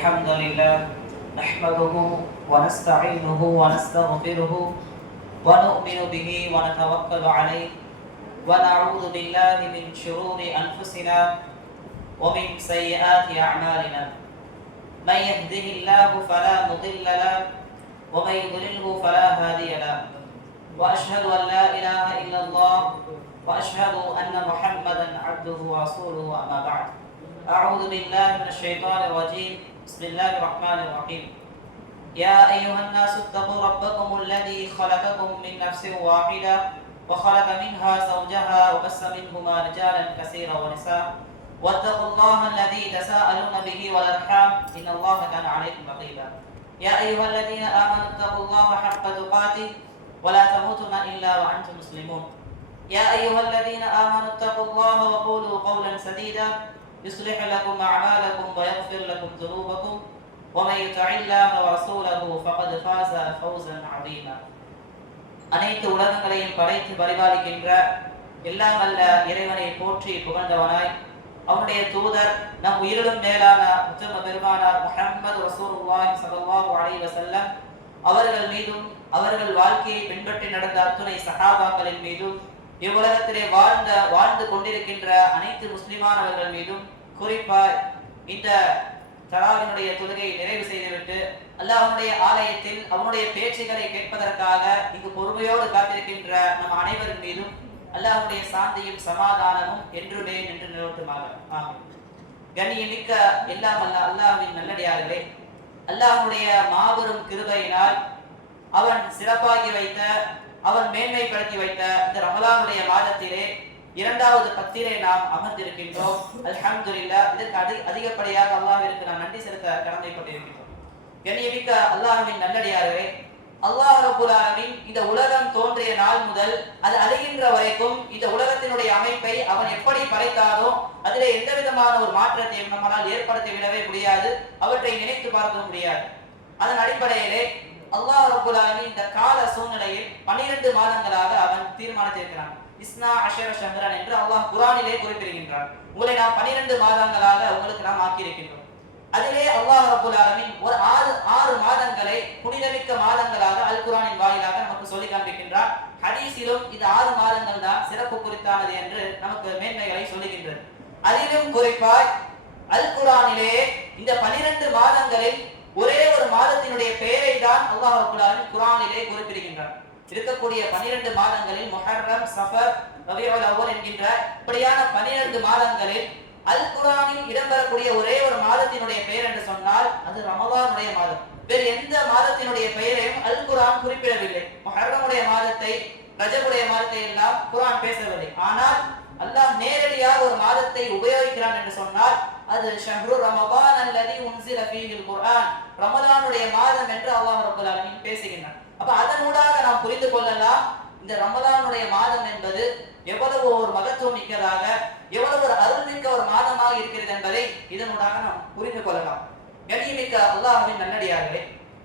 الحمد لله نحمده ونستعينه ونستغفره ونؤمن به ونتوكل عليه ونعوذ بالله من شرور أنفسنا ومن سيئات أعمالنا. من يهده الله فلا مضل له ومن يضلله فلا هادي له. وأشهد أن لا إله إلا الله وأشهد أن محمدا عبده ورسوله. أما بعد، أعوذ بالله من الشيطان الرجيم. بسم الله الرحمن الرحيم. يا أيها الناس اتقوا ربكم الذي خلقكم من نفس واحدة وخلق منها زوجها وبث منهما رجالا كثيرا ونساء واتقوا الله الذي تساءلون به والأرحام إن الله كان عليكم رقيبا. يا أيها الذين آمنوا اتقوا الله حق تقاته ولا تموتن إلا وأنتم مسلمون. يا أيها الذين آمنوا اتقوا الله وقولوا قولا سديدا يصلح لكم أعمالكم ويغفر لكم ذنوبكم ومن يطع الله ورسوله فقد فاز فوزا عظيما. அனைத்து உலகங்களையும் படைத்து பரிபாலிக்கின்ற எல்லாம் வல்ல இறைவனை போற்றி புகழ்ந்தவனாய், அவனுடைய தூதர் நம் உயிரிலும் மேலான உத்தம பெருமானார் முஹம்மது ரசூலுல்லாஹி ஸல்லல்லாஹு அலைஹி வஸல்லம் அவர்கள் மீதும், அவர்கள் வாழ்க்கையை பின்பற்றி நடந்த அத்துணை சஹாபாக்களின் மீதும், இவ்வுலகத்திலே வாழ்ந்து கொண்டிருக்கின்ற அனைத்து முஸ்லிமானவர்கள் மீதும், குறிப்பாக இந்த தராவினுடைய தொழுகையை நிறைவு செய்துவிட்டு அல்லாஹ்வுடைய ஆலயத்தில் அவனுடைய பேச்சுகளை கேட்பதற்காக இங்கு பொறுமையோடு காத்திருக்கின்ற நம் அனைவரின் மீதும் அல்லாஹ்வுடைய சாந்தியும் சமாதானமும் என்றுமே நின்று நிலவட்டுமாக. ஆமென். கண்ணியமிக்க எல்லாம் அல்ல அல்லாஹ்வின் நல்லடியார்களே, அல்லாஹ்வுடைய மாபெரும் கிருபையினால் அவன் சிறப்பாகி வைத்த, அவன் மேன்மைப்படுத்தி வைத்த இந்த ரமலானுடைய மாதத்திலே இரண்டாவது பத்திலே நாம் அமர்ந்திருக்கின்றோம். அல்ஹம்துலில்லாஹ். இதற்கு அதிகப்படியாக அல்லாஹ்விற்கு நாம் நன்றி செலுத்த கடமைப்பட்டிருக்கின்றோம். கண்ணியமிக்க அல்லாஹ்வின் நல்லடியார்களே, அல்லாஹ் ரப்பல் ஆலமீன் இந்த உலகம் தோன்றிய நாள் முதல் அது அழிகின்ற வரைக்கும் இந்த உலகத்தினுடைய அமைப்பை அவன் எப்படி படைத்தானோ அதிலே எந்த விதமான ஒரு மாற்றத்தையும் நம்மால் ஏற்படுத்தி விடவே முடியாது, அவற்றை நினைத்து பார்க்க முடியாது. அதன் அடிப்படையிலே அல்லாஹ் ரப்பல் ஆலமீன் இந்த கால சூழ்நிலையில் 12 மாதங்களாக அவன் தீர்மானித்திருக்கிறான். இஸ்னா அஷர ஷஹ்ரன் என்று அல்லாஹ் குர்ஆனிலே குறிப்பிடுகின்றான். உங்களை நாம் 12 மாதங்களாக உங்களுக்கு நாம் ஆக்கியிருக்கின்றோம். அதிலே அல்லாஹ் ரப்பல் ஆலமீன் ஒரு 6 மாதங்களை புனிதமிக்க மாதங்களாக அல் குர்ஆனின் வாயிலாக நமக்கு சொல்லி காண்பிக்கின்றான். ஹதீஸிலும் இந்த 6 மாதங்கள் தான் சிறப்பு குறித்தானது என்று நமக்கு மேன்மைகளை சொல்லுகின்றது. அதிலும் குறிப்பாய் அல் குர்ஆனிலே இந்த 12 மாதங்களில் ஒரே ஒரு மாதத்தினுடைய பெயரை தான் அல்லாஹ் ரப்பல் ஆலமீன் குர்ஆனிலே குறிப்பிடுகின்றான். இருக்கக்கூடிய 12 மாதங்களில் முஹர்ரம், சஃபர், ரபியுல் அவ்வல் என்கின்ற இப்படியான 12 மாதங்களில் அல் குர்ஆனில் இடம்பெறக்கூடிய ஒரே ஒரு மாதத்தினுடைய பெயர் என்று சொன்னால் அது ரமலானுடைய மாதம். வேறு எந்த மாதத்தினுடைய பெயரையும் அல் குர்ஆன் குறிப்பிடவில்லை. முஹர்ரமுடைய மாதத்தை, ரஜபுடைய மாதத்தை எல்லாம் குர்ஆன் பேசவில்லை. ஆனால் அல்லாஹ் நேரடியாக ஒரு மாதத்தை உபயோகிக்கிறான் என்று சொன்னால் அது ஷஹ்ரு ரமலான் அல்லதி உன்ஸில ஃபீஹில் குர்ஆன், ரமலானுடைய மாதம் என்று அல்லாஹ் ரப்பல் ஆலமீன் பேசுகின்றான். அப்ப அதனூடாக நாம் புரிந்து கொள்ளலாம் இந்த ரமலானுடைய மாதம் என்பது எவ்வளவு ஒரு மகத்துவம் மிக்கதாக, எவ்வளவு ஒரு அருள்மிக்க ஒரு மாதமாக இருக்கிறது என்பதை இதனூடாக நாம் புரிந்து கொள்ளலாம். கண்ணியமிக்க அல்லாஹ்வின் நல்லடியார்களே,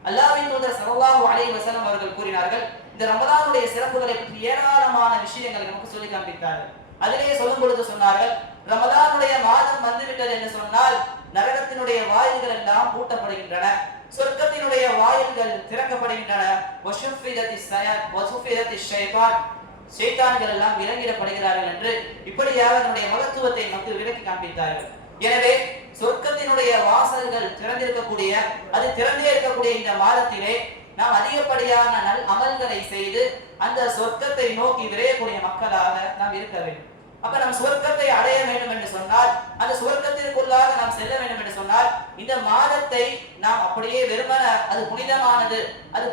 அல்லாஹ்வின் தூதர் ஸல்லல்லாஹு அலைஹி வஸல்லம் அவர்கள் கூறினார்கள், இந்த ரமலானுடைய சிறப்புகளை பற்றி ஏராளமான விஷயங்களை நமக்கு சொல்லி காண்பித்தார்கள். அதிலே சொல்லும் பொழுது சொன்னார்கள், ரமலானுடைய மாதம் வந்துவிட்டது என்று சொன்னால் நரகத்தினுடைய வாயில்கள் எல்லாம் பூட்டப்படுகின்றன, சொர்க்கத்தினுடைய வாயில்கள் திறக்கப்படுகின்றன, ஷைத்தான்கள் எல்லாம் விலங்கிடப்படுகிறார்கள் என்று இப்படியாக அதனுடைய மகத்துவத்தை நமக்கு விளக்கி காண்பித்தார்கள். எனவே சொர்க்கத்தினுடைய வாசல்கள் திறந்திருக்கக்கூடிய, அது திறந்தே இருக்கக்கூடிய இந்த மாதத்திலே நாம் அதிகப்படியான நல் அமல்களை செய்து அந்த சொர்க்கத்தை நோக்கி விரையக்கூடிய மக்களாக நாம் இருக்க வேண்டும். அப்ப நாம் சொர்க்கத்தை அடைய வேண்டும் என்று சொன்னால், அந்த சொர்க்கத்திற்குள்ளாக நாம் செல்ல வேண்டும் என்று சொன்னால் இந்த மாதத்தை நாம் அப்படியே வெறுமன அது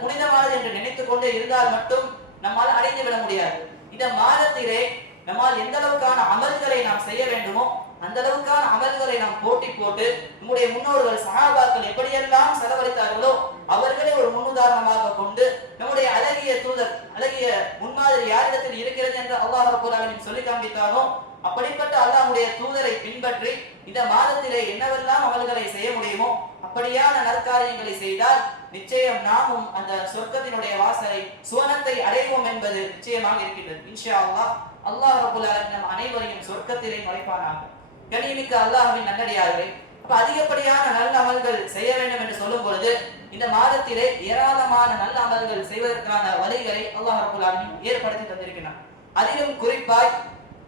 புனிதமானது என்று நினைத்துக் கொண்டே இருந்தால் மட்டும் நம்மால் அடைந்து விட முடியாது. இந்த மாதத்திலே நம்மால் எந்த அளவுக்கான அமல்களை நாம் செய்ய வேண்டுமோ அந்த அளவுக்கான அமல்களை நாம் போட்டி போட்டு நம்முடைய முன்னோர்கள் சஹாபாக்கள் எப்படியெல்லாம் செலவழித்தார்களோ அவர்களே ஒரு முன்னுதாரணமாக கொண்டு நம்முடைய அழகிய தூதர், அழகிய முன்மாதிரி யாரிடத்தில் இருக்கிறது என்று அல்லாஹ் ரப்பல் ஆலமீன் சொல்லி காண்பித்தானோ அப்படிப்பட்ட அல்லாஹ்வுடைய தூதரை பின்பற்றி இந்த மாதத்திலே என்னவெல்லாம் அமல்களை செய்ய முடியுமோ அப்படியான நற்காரியங்களை செய்தால் நிச்சயம் நாமும் அந்த சொர்க்கத்தினுடைய வாசலை, சுவனத்தை அடைவோம் என்பது நிச்சயமாக இருக்கின்றது. இன்ஷா அல்லாஹ் அல்லாஹ் ரப்பல் ஆலமீன் நம் அனைவரையும் சொர்க்கத்திலே நுழைப்பானாக. கண்ணியமிக்க அல்லாஹ்வின் நல்லடியார்களே, அப்ப அதிகப்படியான நல்ல அமல்கள் செய்ய வேண்டும் என்று சொல்லும் பொழுது இந்த மாதத்திலே ஏராளமான நல்ல அமல்கள் செய்வதற்கான வழிகளை அல்லாஹ் ரப்பல் ஆலமீன் ஏற்படுத்தி தந்திருக்கிறான். அதிலும் குறிப்பாய்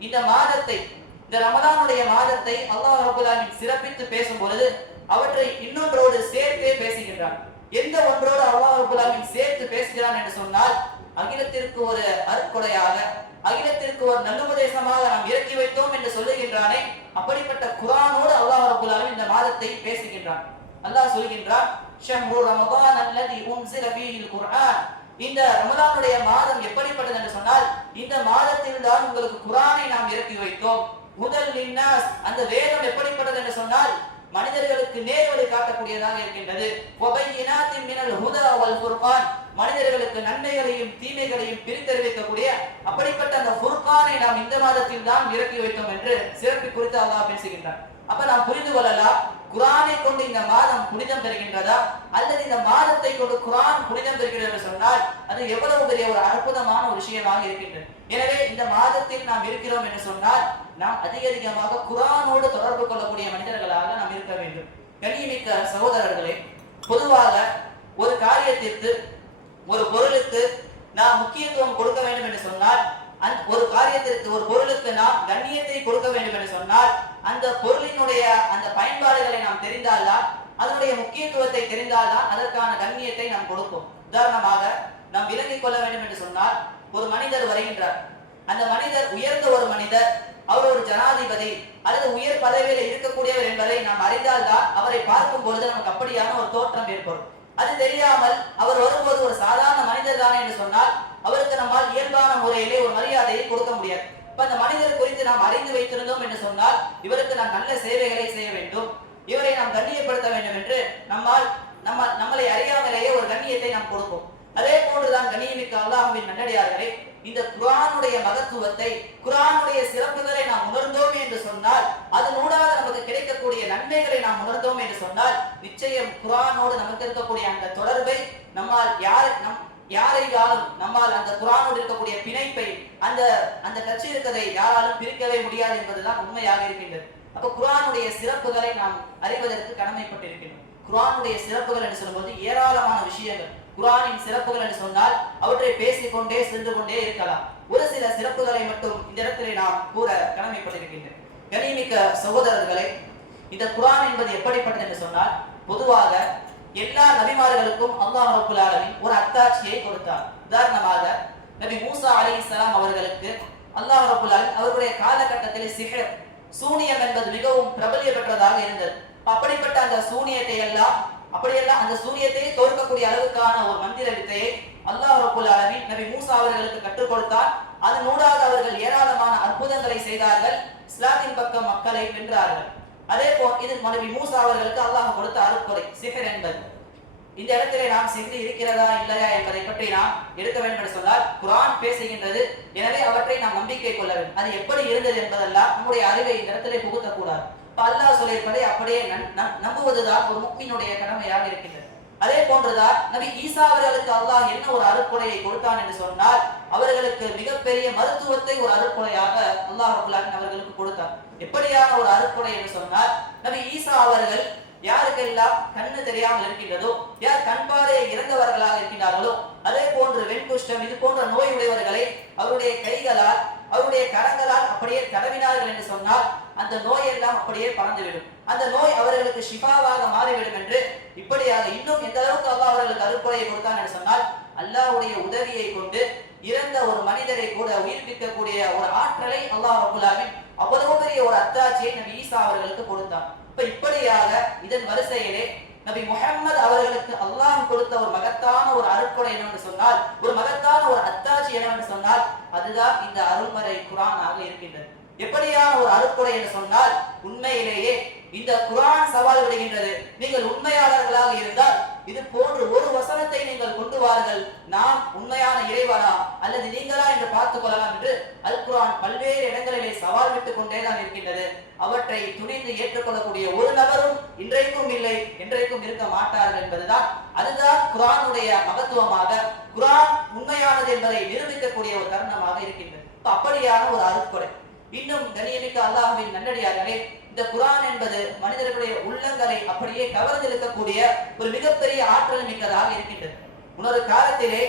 இந்த மாதத்தை, இந்த ரமலானுடைய மாதத்தை அல்லாஹ் ரப்பல் ஆலமீன் சிறப்பித்து பேசும் பொழுது அவற்றை இன்னொன்றோடு சேர்த்தே பேசுகின்றான். எந்த ஒன்றோடு அல்லாஹ் ரப்பல் ஆலமீன் சேர்த்து பேசுகிறான் என்று சொன்னால், அகிலத்திற்கு ஒரு அருட்கொடையாக, அகிலத்திற்கு ஒரு நல்லுபதேசமாக நாம் இறக்கி வைத்தோம் என்று சொல்லுகின்றானே, அப்படிப்பட்ட குர்ஆனோடு அல்லாஹ் ரப்பல் ஆலமீன் இந்த மாதத்தை பேசுகின்றான். அல்லாஹ் சொல்கின்றான், ஷஹ்ரு ரமதான் அல்லதி உன்ஸில ஃபீஹில் குர்ஆன். இந்த ரமலானுடைய மாதம் எப்படிப்பட்டது என்று சொன்னால், இந்த மாதத்தில் தான் உங்களுக்கு குர்ஆனை நாம் இறக்கி வைத்தோம். முதல் லின்னாஸ், அந்த வேதம் எப்படிப்பட்டது என்று சொன்னால் மனிதர்களுக்கு நேர்வழி காட்டக்கூடியதாக இருக்கின்றது. வபையினாத்தின் மினல் ஹுதா வல் ஃபுர்கான், மனிதர்களுக்கு நன்மைகளையும் தீமைகளையும் பிரித்தறிவிக்கக்கூடிய அப்படிப்பட்ட அந்த ஃபுர்கானை நாம் இந்த மாதத்தில் தான் இறக்கி வைத்தோம் என்று சிறப்பு குறித்து அல்லாஹ் பேசுகின்றார். அப்ப நாம் புரிந்து கொள்ளலாம், குர்ஆனை கொண்டு இந்த மாதம் புனிதம் பெறுகின்றதா அல்லது இந்த மாதத்தை கொண்டு குர்ஆன் புனிதம் பெறுகிறது என்று சொன்னால் அது எவ்வளவு பெரிய ஒரு அற்புதமான ஒரு விஷயமாக இருக்கின்றது. எனவே இந்த மாதத்தில் நாம் இருக்கிறோம் என்று சொன்னால் நாம் அதிகமாக குர்ஆனோடு தொடர்பு கொள்ளக்கூடிய மனிதர்களாக நாம் இருக்க வேண்டும். கண்ணியமிக்க சகோதரர்களே, பொதுவாக ஒரு காரியத்திற்கு, ஒரு பொருளுக்கு நாம் முக்கியத்துவம் கொடுக்க வேண்டும் என்று சொன்னால், ஒரு காரியத்திற்கு, ஒரு பொருளுக்கு நாம் கண்ணியத்தை கொடுக்க வேண்டும் என்று சொன்னால் அந்த பொருளினுடைய அந்த பயன்பாடுகளை நாம் தெரிந்தால்தான், அதனுடைய முக்கியத்துவத்தை தெரிந்தால்தான் அதற்கான கண்ணியத்தை நாம் கொடுப்போம். உதாரணமாக நாம் விளங்கிக் கொள்ள வேண்டும் என்று சொன்னால், ஒரு மனிதர் வருகின்றார். அந்த மனிதர் உயர்ந்த ஒரு மனிதர், அவர் ஒரு ஜனாதிபதி அல்லது உயர் பதவியில் இருக்கக்கூடியவர் என்பதை நாம் அறிந்தால்தான் அவரை பார்க்கும் பொழுது நமக்கு அப்படியான ஒரு தோற்றம் ஏற்படும். அது தெரியாமல் அவர் வரும்போது ஒரு சாதாரண மனிதர் தானே என்று சொன்னால் அவருக்கு நம்மால் இயல்பான முறையிலே ஒரு மரியாதையை கொடுக்க முடியாது. இப்ப அந்த மனிதர் குறித்து நாம் அறிந்து வைத்திருந்தோம் என்று சொன்னால் இவருக்கு நாம் நல்ல சேவைகளை செய்ய வேண்டும், இவரை நாம் கண்ணியப்படுத்த வேண்டும் என்று நம்மளை அறியாமலேயே ஒரு கண்ணியத்தை நாம் கொடுப்போம். அதே போன்றுதான் கண்ணியமிக்க அல்லாஹ்வின் நல்லடியார்களே, இந்த குர்ஆனுடைய மகத்துவத்தை, குர்ஆனுடைய சிறப்புகளை நாம் உணர்ந்தோம் என்று சொன்னால், அதனூடாக நமக்கு கிடைக்கக்கூடிய நன்மைகளை நாம் உணர்ந்தோம் என்று சொன்னால் நிச்சயம் குர்ஆனோடு நமக்கு இருக்கக்கூடிய அந்த தொடர்பை யாரையாலும் நம்மால் அந்த குர்ஆனோடு இருக்கக்கூடிய பிணைப்பை, அந்த டச் இருக்கதை யாராலும் பிரிக்கவே முடியாது என்பதுதான் உண்மையாக இருக்கின்றது. அப்ப குர்ஆனுடைய சிறப்புகளை நாம் அறிவதற்கு கடமைப்பட்டிருக்கின்றோம். குர்ஆனுடைய சிறப்புகள் என்று சொல்லும்போது ஏராளமான விஷயங்கள். குர்ஆனின் சிறப்புகள் என்று சொன்னால் அவற்றை பேசிக்கொண்டே சென்று கொண்டே இருக்கலாம். ஒரு சில சிறப்புகளை மட்டும் இந்த இடத்திலே நாம் கூற கடமைப்பட்டிருக்கின்றோம். கண்ணியமிக்க சகோதரர்களே, இந்த குர்ஆன் என்பது எப்படிப்பட்டது என்று சொன்னால், பொதுவாக எல்லா நபிமார்களுக்கும் அல்லாஹ் ரப்பல் ஆலமீன் ஒரு அத்தாட்சியை கொடுத்தார். உதாரணமாக நபி மூசா அலைஹிஸ்ஸலாம் அவர்களுக்கு அல்லாஹ் ரப்பல் ஆலமீன் அவருடைய காலகட்டத்திலே சிஹர், சூனியம் என்பது மிகவும் பிரபல்ய பெற்றதாக இருந்தது. அப்படிப்பட்ட அந்த சூனியத்தை எல்லாம் அந்த சூனியத்தை தோற்கக்கூடிய அளவுக்கான ஒரு மந்திர வித்தையை அல்லாஹ் ரப்பல் ஆலமீன் நபி மூசா அவர்களுக்கு கற்றுக் கொடுத்தார். அதனூடாக அவர்கள் ஏராளமான அற்புதங்களை செய்தார்கள், இஸ்லாத்தின் பக்கம் மக்களை வென்றார்கள். அதே போல் இது நபி மூசா அவர்களுக்கு அல்லாஹ் கொடுத்த அருட்கொடை சிஹர் என்பது. இந்த இடத்திலே நாம் சிஹர் இருக்கிறதா இல்லையா என்பதை பற்றி நாம் எடுக்க வேண்டும் என்று சொன்னால் குர்ஆன் பேசுகின்றது. எனவே அவற்றை நாம் நம்பிக்கை கொள்ள வேண்டும். அது எப்படி இருந்தது என்பதெல்லாம் நம்முடைய அறிவை இந்த இடத்திலே புகுத்தக்கூடாது. அல்லாஹ் சொல்லியிருப்பதை அப்படியே நம்புவதுதான் ஒரு முஃமினுடைய கடமையாக இருக்கின்றது. அதே போன்றுதான் நபி ஈசா அவர்களுக்கு அல்லாஹ் என்ன ஒரு அருட்கொடையை கொடுத்தான் என்று சொன்னால் அவர்களுக்கு மிகப்பெரிய மருத்துவத்தை ஒரு அருட்கொடையாக அல்லாஹ் ரப்பல் ஆலமீன் அவர்களுக்கு கொடுத்தார். எப்படியான ஒரு அருட்கொடை என்று சொன்னால், நபி ஈசா அவர்கள் யாருக்கெல்லாம் கண்ணு தெரியாமல் இருக்கின்றதோ, யார் கண் பார்வை இறந்தவர்களாக இருக்கின்றார்களோ, அதே போன்று வெண்குஷ்டம் இது போன்ற நோய் உடையவர்களை அவருடைய கைகளால், அவருடைய கரங்களால் அப்படியே தடவினார்கள் என்று சொன்னால் அந்த நோயெல்லாம் அப்படியே பறந்துவிடும், அந்த நோய் அவர்களுக்கு ஷிஃபாவாக மாறிவிடும் என்று இப்படியாக இன்னும் எந்த அளவுக்கு அல்லாஹ் அவர்களுக்கு அருட்கொடையை கொடுத்தான் என்று சொன்னால், அல்லாஹ்வுடைய உதவியை கொண்டு இறந்த ஒரு மனிதரை கூட உயிர்ப்பிக்கக்கூடிய ஒரு ஆற்றலை அல்லாஹ் ரப்பல் ஆலமீன் அவ்வளவு பெரிய ஒரு அத்தாட்சியை நபி ஈசா அவர்களுக்கு கொடுத்தான். இப்படியாக இதன் வரிசையிலே நபி முஹம்மது அவர்களுக்கு அல்லாஹ் கொடுத்த ஒரு மகத்தான ஒரு அருட்கொடை என்னவென்று சொன்னால், ஒரு மகத்தான ஒரு அத்தாட்சி என்னவென்று சொன்னால் அதுதான் இந்த அருள்மறை குர்ஆனாக இருக்கின்றது. எப்படியான ஒரு அருட்கொடை என்று சொன்னால், உண்மையிலேயே இந்த குர்ஆன் சவால் விடுகின்றது, நீங்கள் உண்மையாளர்களாக இருந்தால் இது போன்று ஒரு வசனத்தை நீங்கள் கொண்டு வாருங்கள், நாம் உண்மையான இறைவனா அல்லது நீங்களா என்று பார்த்துக் கொள்ளலாம் என்று அல் குர்ஆன் பல்வேறு இடங்களிலே சவால் விட்டுக் கொண்டேதான் இருக்கின்றது. அவற்றை துணிந்து ஏற்றுக்கொள்ளக்கூடிய ஒரு நபரும் இன்றைக்கும் இல்லை, என்றைக்கும் இருக்க மாட்டார்கள் என்பதுதான், அதுதான் குர்ஆனுடைய மகத்துவமாக, குர்ஆன் உண்மையானது என்பதை நிரூபிக்கக்கூடிய ஒரு தருணமாக இருக்கின்றது. அப்படியான ஒரு அருட்கொடை. இன்னும் கண்ணியமிக்க அல்லாஹ்வின் நல்லடியார்களே, இந்த குர்ஆன் என்பது மனிதர்களுடைய உள்ளங்களை அப்படியே கவர்ந்திழுக்கக்கூடிய ஒரு மிகப்பெரிய ஆற்றல் மிக்கதாக இருக்கின்றது. இன்னொரு காலத்திலே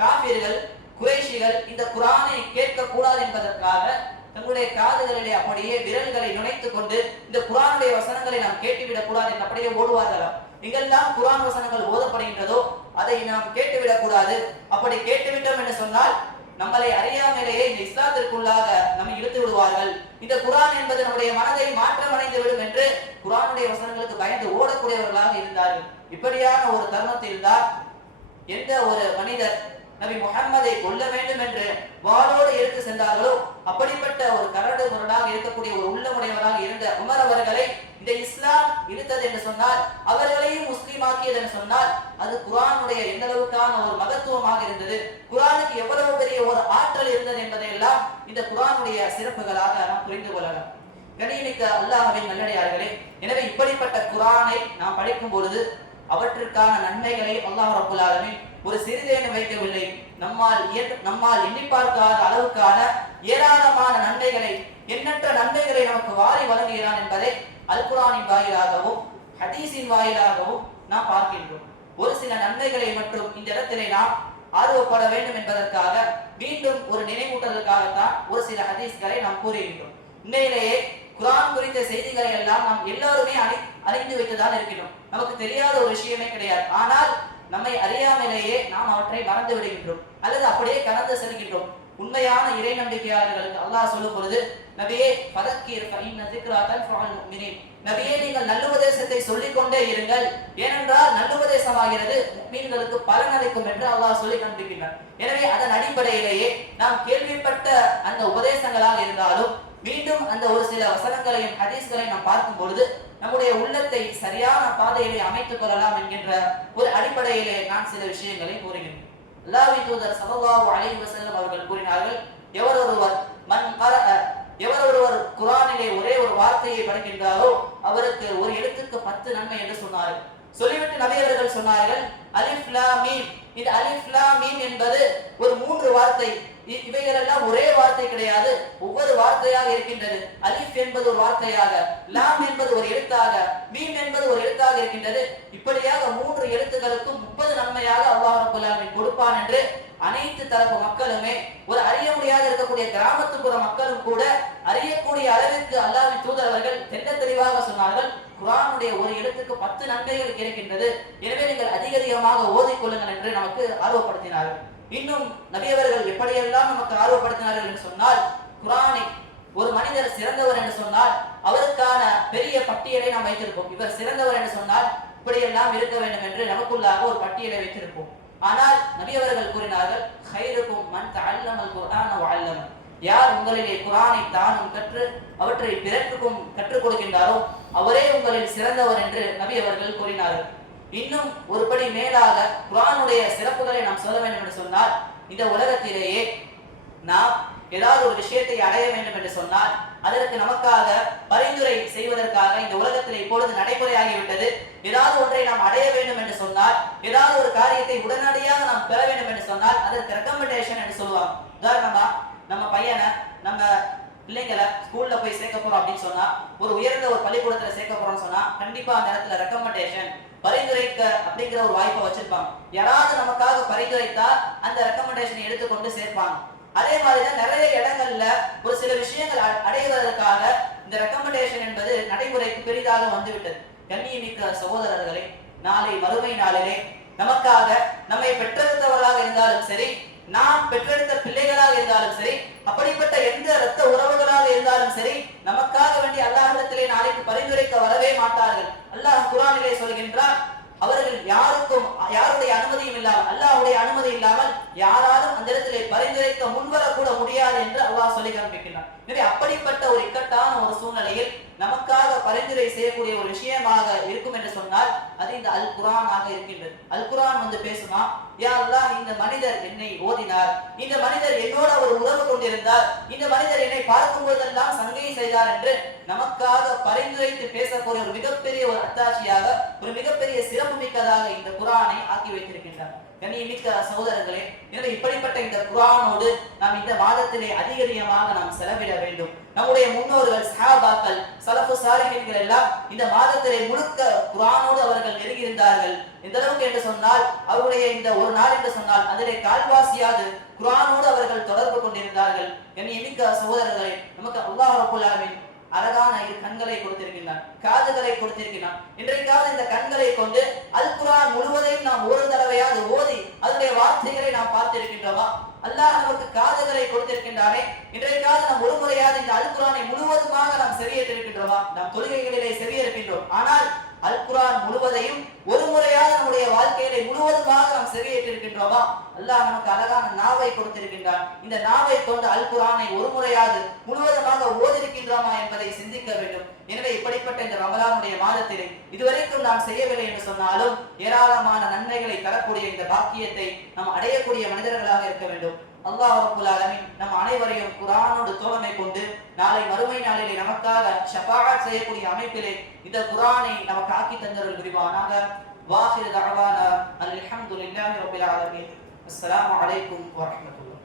காபிர்கள் குறைஷிகள் இந்த குர்ஆனை கேட்க கூடாது என்பதற்காக தங்களுடைய காதுகளிலே அப்படியே விரல்களை நுழைத்துக் கொண்டு இந்த குர்ஆனுடைய வசனங்களை நாம் கேட்டுவிடக் கூடாது என்று அப்படியே ஓடுவார்களாம். எங்கெல்லாம் குர்ஆன் வசனங்கள் ஓதப்படுகின்றதோ அதை நாம் கேட்டுவிடக் கூடாது. அப்படி கேட்டுவிட்டோம் என்று சொன்னால் நம்மளை அறியாமலேயே இந்த இஸ்லாத்திற்குள்ளாக நம்மை இழுத்து விடுவார்கள். இந்த குர்ஆன் என்பது நம்முடைய மனதை மாற்றமடைந்து விடும் என்று குர்ஆனுடைய வசனங்களுக்கு பயந்து ஓடக்கூடியவர்களாக இருந்தார்கள். இப்படியான ஒரு தருணத்தில் தான் எந்த ஒரு மனிதர் நபி முஹம்மதை கொல்ல வேண்டும் என்று வாளோடு எடுத்து சென்றார்களோ அப்படிப்பட்ட ஒரு கரடு முரடாக இருக்கக்கூடிய ஒரு உள்ளமுடையவராக இருந்த உமர் அவர்களை இந்த இஸ்லாம் இழுத்தது என்று சொன்னால், அவர்களையும் முஸ்லீமாக்கியது என்று சொன்னால், அது குர்ஆனுடைய எந்த அளவுக்கான ஒரு மகத்துவமாக இருந்தது, குர்ஆனுக்கு எவ்வளவு பெரிய ஒரு ஆற்றல் இருந்தது என்பதை எல்லாம் இந்த குர்ஆனுடைய சிறப்புகளாக நாம் புரிந்து கொள்ளலாம். கண்ணியமிக்க அல்லாஹ்வின் நல்லடியார்களே, எனவே இப்படிப்பட்ட குர்ஆனை நாம் படிக்கும் பொழுது அவற்றிற்கான நன்மைகளை அல்லாஹ் ரப்பல் ஆலமீன் ஒரு சிறிதேனும் வைக்கவில்லை. நம்மால் எண்ணி பார்க்காத அளவுக்கான ஏராளமான நன்மைகளை, எண்ணற்ற நன்மைகளை நமக்கு வாரி வழங்குகிறான் என்பதை அல் குர்ஆனின் வாயிலாகவும் ஹதீஸின் வாயிலாகவும் நாம் பார்க்கின்றோம். ஒரு சில நன்மைகளை மட்டும் இந்த இடத்திலே நாம் ஆர்வப்பட வேண்டும் என்பதற்காக மீண்டும் ஒரு நினைவூட்டலுக்காகத்தான் ஒரு சில ஹதீஸ்களை நாம் கூறுகின்றோம். உண்மையிலேயே குர்ஆன் குறித்த செய்திகளை எல்லாம் நாம் எல்லாருமே அறிந்து வைத்துதான் இருக்கிறோம். நமக்கு தெரியாத ஒரு விஷயமே கிடையாது. ஆனால் நம்மை அறியாமலேயே நாம் அவற்றை மறந்து விடுகின்றோம் அல்லது அப்படியே கடந்து செல்கின்றோம். உண்மையான இறை நம்பிக்கையாளர்களுக்கு அல்லாஹ் சொல்லும் பொழுது, நபியே ஃபதக்கிர் ஃபஇன்ன ஸிக்ரா தன்ஃபஉல் முஃமினீன், நபியே நீங்கள் நல்லுபதேசத்தை சொல்லிக் கொண்டே இருங்கள், ஏனென்றால் நல்லுபதேசமாகிறது முஃமின்களுக்கு பலனளிக்கும் என்று அல்லாஹ் சொல்லி காண்பிக்கின்றார். எனவே அதன் அடிப்படையிலேயே நாம் கேள்விப்பட்ட அந்த உபதேசங்களாக இருந்தாலும் மீண்டும் அந்த ஒரு சில வசனங்களையும் ஹதீஸ்களையும் நாம் பார்க்கும் பொழுது நம்முடைய உள்ளத்தை சரியான பாதையிலே அமைத்துக் கொள்ளலாம் என்கின்ற ஒரு அடிப்படையிலே நான் சில விஷயங்களை கூறுகின்றேன். அல்லாஹ்வின் தூதர் ஸல்லல்லாஹு அலைஹி வஸல்லம் அவர்கள் கூறினார்கள், எவர் ஒருவர் குர்ஆனிலே ஒரே ஒரு வார்த்தையை படிக்கின்றாரோ அவருக்கு ஒரு எழுத்துக்கு 10 நன்மை என்று சொன்னார்கள். சொல்லிவிட்டு நபி அவர்கள் சொன்னார்கள், அலிஃப் லாம் மீம். இந்த அலிஃப் லாம் மீம் என்பது ஒரு 3 வார்த்தை. இவைகள் எல்லாம் ஒரே வார்த்தை கிடையாது, ஒவ்வொரு வார்த்தையாக இருக்கின்றது. அலிஃப் என்பது ஒரு வார்த்தையாக, லாம் என்பது ஒரு எழுத்தாக, மீம் என்பது ஒரு எழுத்தாக இருக்கின்றது. இப்படியாக 3 எழுத்துக்களுக்கும் 30 நன்மையாக அல்லாஹ் ரப்பல் ஆலமீன் கொடுப்பான் என்று அனைத்து தரப்பு மக்களுமே, ஒரு அறிய முடியாத இருக்கக்கூடிய கிராமத்துப்புற மக்களும் கூட அறியக்கூடிய அளவிற்கு அல்லாஹ்வின் தூதர் அவர்கள் தெள்ள தெளிவாக சொன்னார்கள், குர்ஆனுடைய ஒரு எழுத்துக்கு 10 நன்மைகள் இருக்கின்றது, எனவே நீங்கள் அதிகமாக ஓதிக்கொள்ளுங்கள் என்று நமக்கு ஆர்வப்படுத்தினார்கள். இன்னும் நபி அவர்கள் எப்படியெல்லாம் நமக்கு ஆர்வப்படுத்தினார்கள் என்று சொன்னால், குர்ஆனை ஒரு மனிதர் சிறந்தவர் என்று சொன்னால் அவருக்கான பெரிய பட்டியலை நாம் வைத்திருப்போம். இவர் சிறந்தவர் என்று சொன்னால் இப்படியெல்லாம் இருக்க வேண்டும் என்று நமக்குள்ளாக ஒரு பட்டியலை வைத்திருப்போம். ஆனால் நபி அவர்கள் கூறினார்கள், கைருக்கும் மன் தஅல்லமல் குர்ஆன வ அல்லம, யார் உங்களிலே குர்ஆனை தானும் கற்று அவற்றை பிறருக்கும் கற்றுக் கொடுக்கின்றாரோ அவரே உங்களில் சிறந்தவர் என்று நபி அவர்கள் கூறினார்கள். இன்னும் ஒருபடி மேலாக குர்ஆனுடைய சிறப்புகளை நாம் சொல்ல வேண்டும் என்று சொன்னால், இந்த உலகத்திலேயே நாம் ஏதாவது ஒரு விஷயத்தை அடைய வேண்டும் என்று சொன்னால் அதற்கு நமக்காக பரிந்துரை செய்வதற்காக இந்த உலகத்தில் இப்பொழுது நடைமுறையாகிவிட்டது. ஏதாவது ஒன்றை நாம் அடைய வேண்டும் என்று சொன்னால், ஏதாவது ஒரு காரியத்தை உடனடியாக நாம் பெற வேண்டும் என்று சொன்னால் அதற்கு ரெக்கமெண்டேஷன் என்று சொல்லுவாங்க. உதாரணமா நம்ம பையனை, நம்ம பிள்ளைங்களை ஸ்கூல்ல போய் சேர்க்க போறோம் அப்படின்னு சொன்னா, ஒரு உயர்ந்த ஒரு பள்ளிக்கூடத்துல சேர்க்க போறோம்னு சொன்னா கண்டிப்பா அந்த இடத்துல ரெக்கமெண்டேஷன், பரிந்துரைக்க அப்படிங்கிற ஒரு வாய்ப்பை வச்சிருப்பாங்க. யாராவது நமக்காக பரிந்துரைத்தா அந்த ரெக்கமெண்டேஷனை எடுத்துக்கொண்டு சேர்ப்பாங்க. அதே மாதிரிதான் நிறைய இடங்கள்ல ஒரு சில விஷயங்கள் அடைவதற்காக இந்த ரெக்கமெண்டேஷன் என்பது நடைமுறைக்கு பெரிதாக வந்துவிட்டது. கண்ணியமிக்க சகோதரர்களே, நாளை மறுமை நாளிலே நமக்காக நம்மை பெற்றெடுத்தவர்களாக இருந்தாலும் சரி, நாம் பெற்றெடுத்த பிள்ளைகளாக இருந்தாலும் சரி, அப்படிப்பட்ட எந்த இரத்த உறவுகளாக இருந்தாலும் சரி, நமக்காக வேண்டி அல்லாஹ்விடத்திலே நாளைக்கு பரிந்துரைக்க வரவே மாட்டார்கள். அல்லாஹ் குர்ஆனிலே சொல்கின்றான், அவர்கள் யாருடைய அனுமதியும் இல்லாமல், அல்லாஹ்வுடைய அனுமதி இல்லாமல் யாராலும் அந்த இடத்திலே பரிந்துரைக்க முன்வர கூட முடியாது என்று அல்லாஹ் சொல்லி காண்பிக்கிறான். எனவே அப்படிப்பட்ட ஒரு இக்கட்டான ஒரு சூழ்நிலையில் நமக்காக பரிந்துரை செய்யக்கூடிய ஒரு விஷயமாக இருக்கும் என்று சொன்னால் அது இந்த அல் குர்ஆனாக இருக்கின்றது. அல் குர்ஆன் வந்து பேசுமா, யா அல்லாஹ், இந்த மனிதர் என்னை ஓதினார், இந்த மனிதர் என்னோட ஒரு உறவு கொண்டிருந்தார், இந்த மனிதர் என்னை பார்க்கும் போதெல்லாம் சங்கை செய்தார் என்று நமக்காக பரிந்துரைத்து பேசக்கூடிய ஒரு மிகப்பெரிய ஒரு அத்தாட்சியாக, ஒரு மிகப்பெரிய சிறப்பு மிக்கதாக இந்த குர்ஆனை ஆக்கி வைத்திருக்கின்றார். கண்ணியமிக்க சகோதரர்களே, எனவே இப்படிப்பட்ட இந்த குர்ஆனோடு நாம் இந்த மாதத்திலே அதிகமாக நாம் செலவிட வேண்டும். நம்முடைய முன்னோர்கள் சஹாபாக்கள் சலஃபு சாலிஹீன்கள் எல்லாம் இந்த மாதத்திலே முழுக்க குர்ஆனோடு அவர்கள் நெருங்கி இருந்தார்கள். இந்த அளவுக்கு என்று சொன்னால் அவருடைய இந்த ஒரு நாள் என்று சொன்னால் அதிலே கால்வாசியாது குர்ஆனோடு அவர்கள் தொடர்பு கொண்டிருந்தார்கள். கண்ணியமிக்க சகோதரர்களே, நமக்கு அல்லாஹ் ரப்பல் ஆலமீன் அழகான இரு கண்களை கொடுத்திருக்கின்றான், காதுகளை கொடுத்திருக்கிறான். இன்றைக்காவது இந்த கண்களை கொண்டு அல் குர்ஆன் முழுவதையும் நாம் ஒரு தடவையாவது ஓதி அதனுடைய வார்த்தைகளை நாம் பார்த்திருக்கின்றோமா? அல்லாஹ் நமக்கு காதுகளை கொடுத்திருக்கின்றானே, இன்றைக்காவது நாம் ஒரு முறையாவது இந்த அல் குர்ஆனை முழுவதுமாக நாம் செவியேற்றிருக்கின்றோமா? நாம் தொழுகைகளிலே செவியேற்கின்றோம், ஆனால் அல் குர்ஆன் முழுவதையும் ஒரு முறையாக நம்முடைய வாழ்க்கையிலே முழுவதுமாக நாம் செவியேற்றிருக்கின்றோமா? அல்லாஹ் நமக்கு அழகான நாவை கொடுத்திருக்கின்றான். இந்த நாவை கொண்டு அல் குர்ஆனை ஒரு முறையாக முழுவதுமாக ஓதிருக்கின்றோமா என்பதை சிந்திக்க வேண்டும். எனவே இப்படிப்பட்ட இந்த ரமலானுடைய மாதத்திலே இதுவரைக்கும் நாம் செய்யவில்லை என்று சொன்னாலும் ஏராளமான நன்மைகளை தரக்கூடிய இந்த பாக்கியத்தை நாம் அடையக்கூடிய மனிதர்களாக இருக்க வேண்டும். அல்லாஹ் ரப்பல் ஆலமீன் நம் அனைவரையும் குர்ஆனோடு தோழமை கொண்டு நாளை மறுமை நாளிலே நமக்காக ஷஃபாஅத் செய்யக்கூடிய அமைப்பிலே இந்த குர்ஆனை நமக்கு ஆக்கி தந்தருள் புரிவானாக. வாஹிரு தஅவானா அல்ஹம்துலில்லாஹி ரப்பில் ஆலமீன். அஸ்ஸலாமு அலைக்கும் வரஹ்மத்துல்லாஹ்.